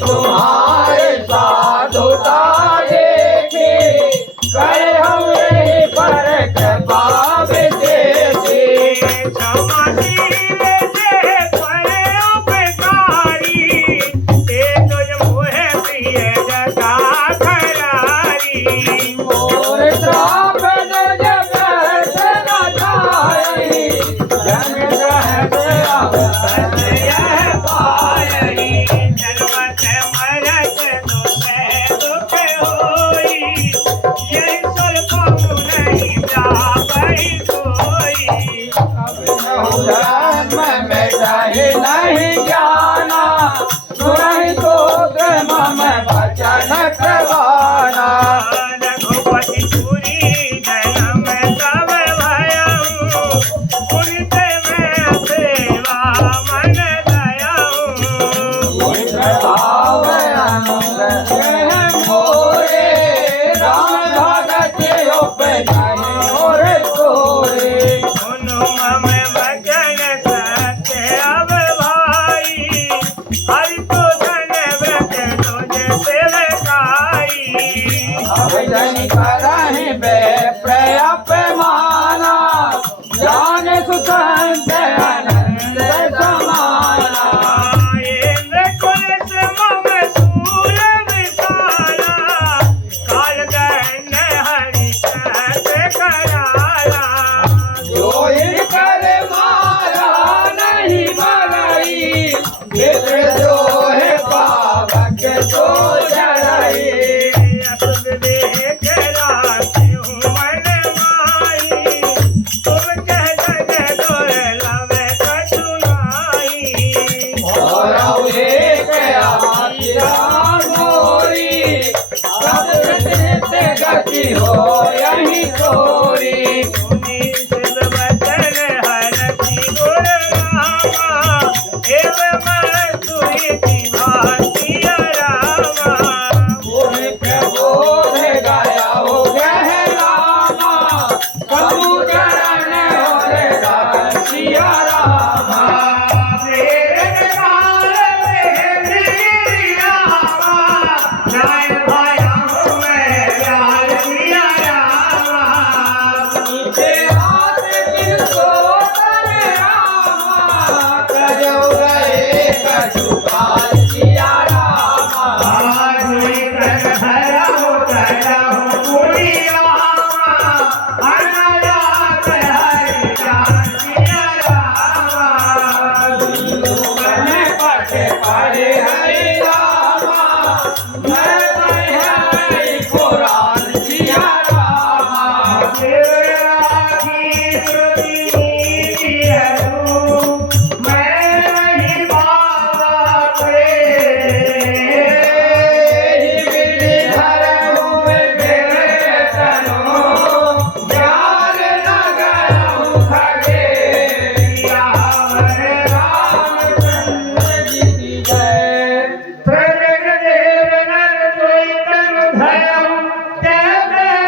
तुम्हारे साधुता देखे करे हम यही पर कृपा विदेशी मोर श्राप निज व्यर्थ न जायहि जन रहत अवसर यह पायहि जन्म में रहे नहीं जाना सुनहि तो मम भजन करवाना रघुपति पुरी जन्म तब भयऊ पुनित में सेवा मन दयाऊ मोरे राम भगत और तोरे मम भजन सत्य अब भाई हरि तो धन व्रत तुझ सेवकाई भजन करहि प्रयपमाना जान सुसंत आनंद समाना इंद्र कुल मम सूर विशाला काल दंड हरि सत कराला जो कर मारा नहीं मरई मित्र जो है पावक तो जरई असुर देह कराते हूँ मन माई तुम कह जग दुर्लभ कछुनाई और एक आज्ञा मोरी सत्य गति हो यही तोरी मुनि सिद्ध वचन हरति गुण रामा एवं मस्तुरी की भांति रामा बोध गाया हो गहरामा कबू चरण और सिया रामा प्रेरक काल में प्रियावा जाय भाया हूँ मैं प्यार सिया रामा नीचे हाथ दिल को तर रामा करो गए कछुकाल सिया रामा आधुरी कर हरा हो पुरियावा अनायास हरि जान सिया रामा मन पटे परे हरि रामा मैं हरि पुराण सिया रामा प्रगट देव नर कोई तन भयम जय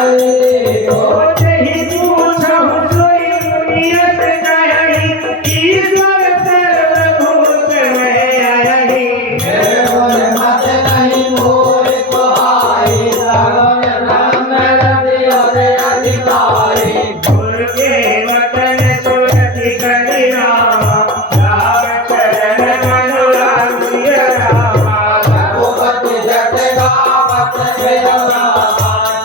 गई हो। नहीं पूछहु सोई मुनियस कहहि, ईश्वर सर्वभूत में आयहि। केवल मत नहीं मोर तुहाई, सर्व ब्रह्म रवि और अधिकारी। गुर के वचन सुरति करि रामा, राम चरण अनुराग सिय रामा। रघुपति जट गावत जय रामा,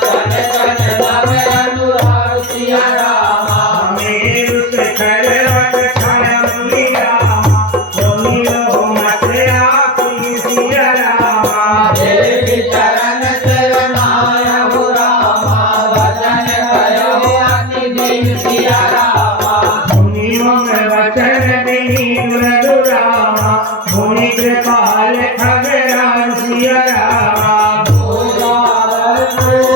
जन जन नम अनुराग सिया रामा। मेरु शिखर वट छायं रामा, मोहियो मत आसी सिय रामा। देवी चरण शरणायहु रामा, वचन कहो अति दीन सिया रामा। मुनियों में वचन विनीत रामा, मुनि कृपाल खगराज सिय रामा।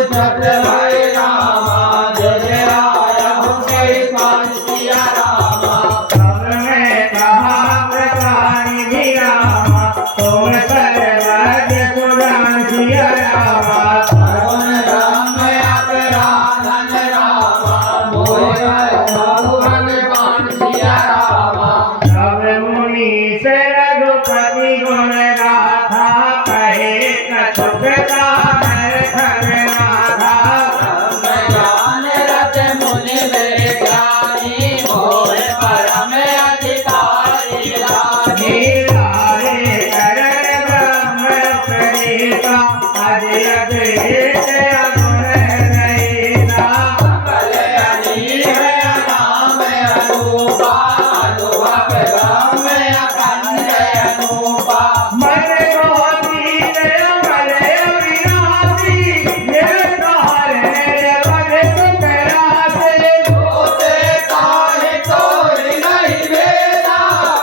जट भय रामा, जय आयहु कहि काज सिया रामा। तब मैं कहा प्रकारि भी रामा, तुम सर्वज्ञ सुजान सिय रामा। करुण राम अपराधन रामा, मोह बहु भगवान सिया रामा। तब मुनि से रघुपति गुण गाथा, कहे कछुक कानर खगनाथा। ज्ञान रत मुनि मेरे ज्ञानी, मोह परम अधिकारी रानी। नीलारे करण ब्रह्म प्रणीता, अजय अद्वैत अगुण रहिता। सकल अली है नाम अनूपा, अनुभव ब्रह्म अखंड अनूपा। मन को अतीत अमर अविनाशी, निरंकार निरवध सुख राशि। होते काहे तोरि नहीं वेदा,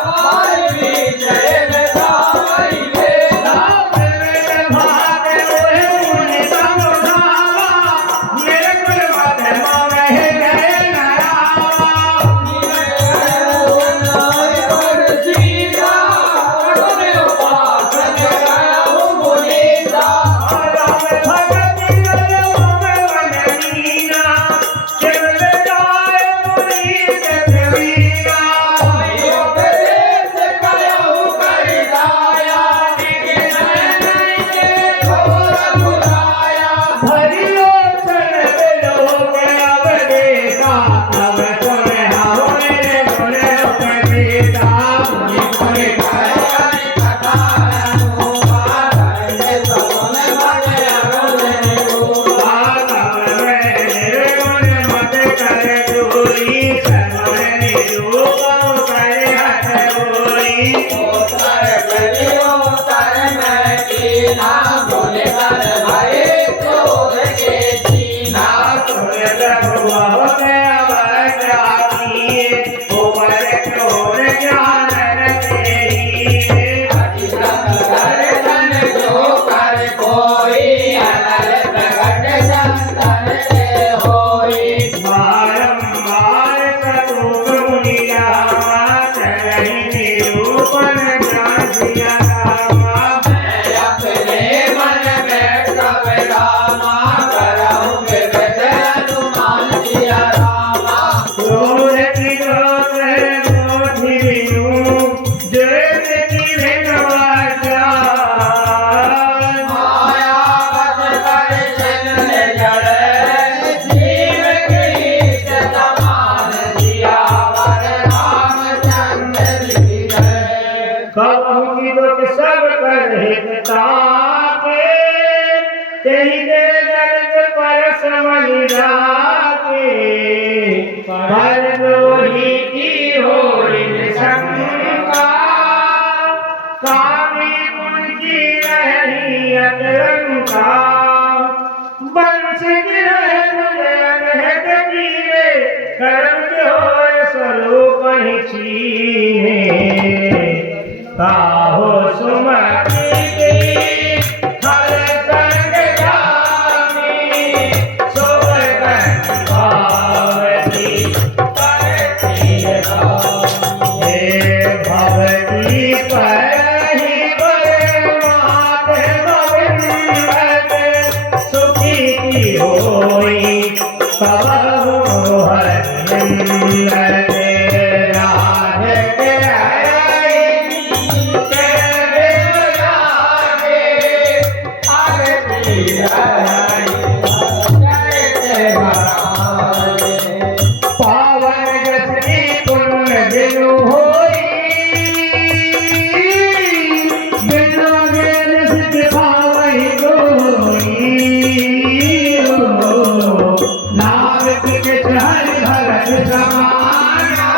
पर विजय दाई वेदा। भाग मोहे मुनि समुझावा, निर्गुण मत मोहे गए नरावा। भगति मन मीना, केवल जाय मुनि सतवीरा। हरियो चरण लोक अवधेता, अब तुम हाओ मेरे गुण उपदेता। निर्गुण मत कर दूरी, सर्वन निरूपम कर हठ गोरी। बहुत अवज्ञातीय, ऊपर क्रोध ज्ञान रखेही। बारंबार सतुक मुनि रामा, चरहि निरूपण ज्ञान सिया रामा। क्रोध की क्रोध मोहि बिनु, द्वेष की भिन्नवा जान। कहूँ कि दुख सब कर हिताके, तेहि दे दर्द पर समझ जाके। पर द्रोही की होरि निशंका, कामी गुण की रही अतरंका। बंश गिरह अनहद कीने, कर्म के होय स्वरूप ही छीने। काहो सुमति की हर संग जामी, सोवत पावती परती रामी। हे भवती परहि बर माधव बिंबत, सुखी की हो होई कबहु हरिंदर राज के पावन जसनी पुण्य बिनु होई बिनु गेल सिद्ध पावहि गोई नाम के हरि भरत समाना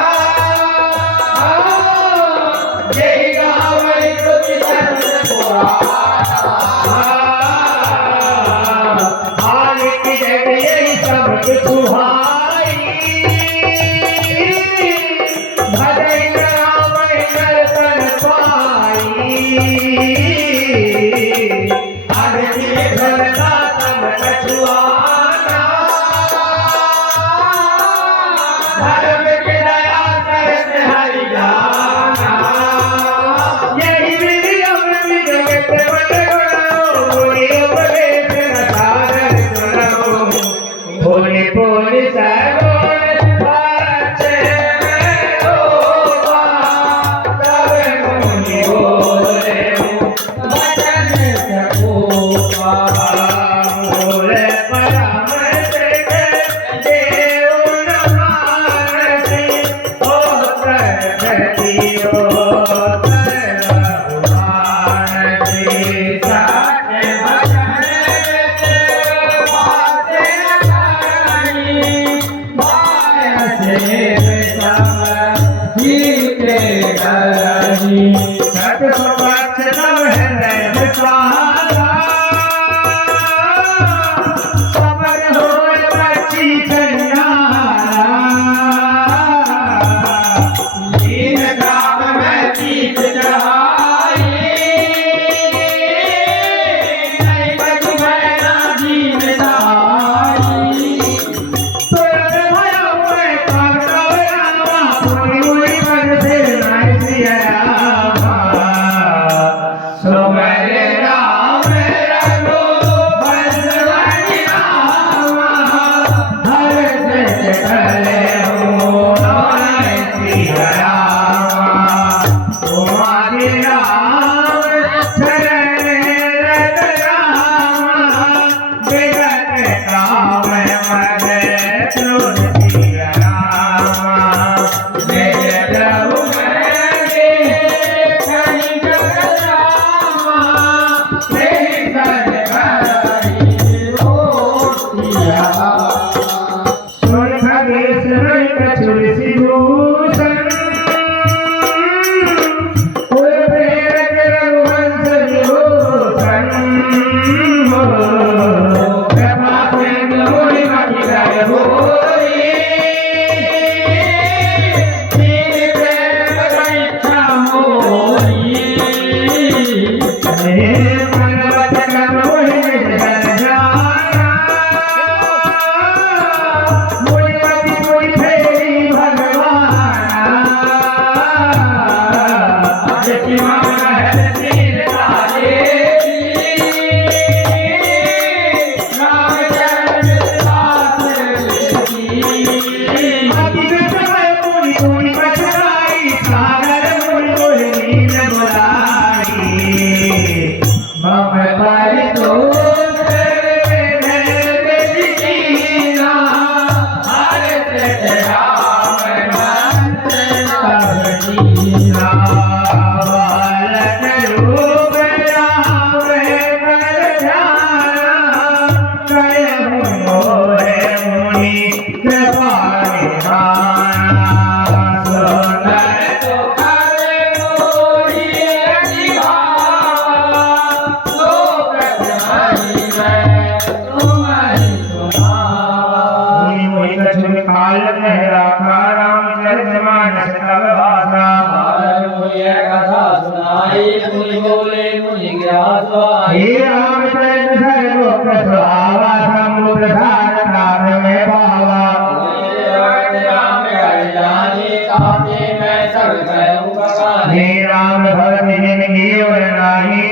जय गावै तुझ सर्व पुराना हाल की जय सब सुहाई भजै राम नर्तन पाई आरती भरता सब कछुआना धर्म की दया करत हरि जाना यही विधि अमृत जगत बटगुणो बोली उपदेश साधन सुनो भोले भोले सर्वोन भारत रो तब मुनि बोले वचन सपूपा बोले परम देव नमानसि ओ प्रगति ओ हे राम चरित सर्वोक स्वाहा समुद्र धार तार में भावा हे राम भगत जिन की ओर नाही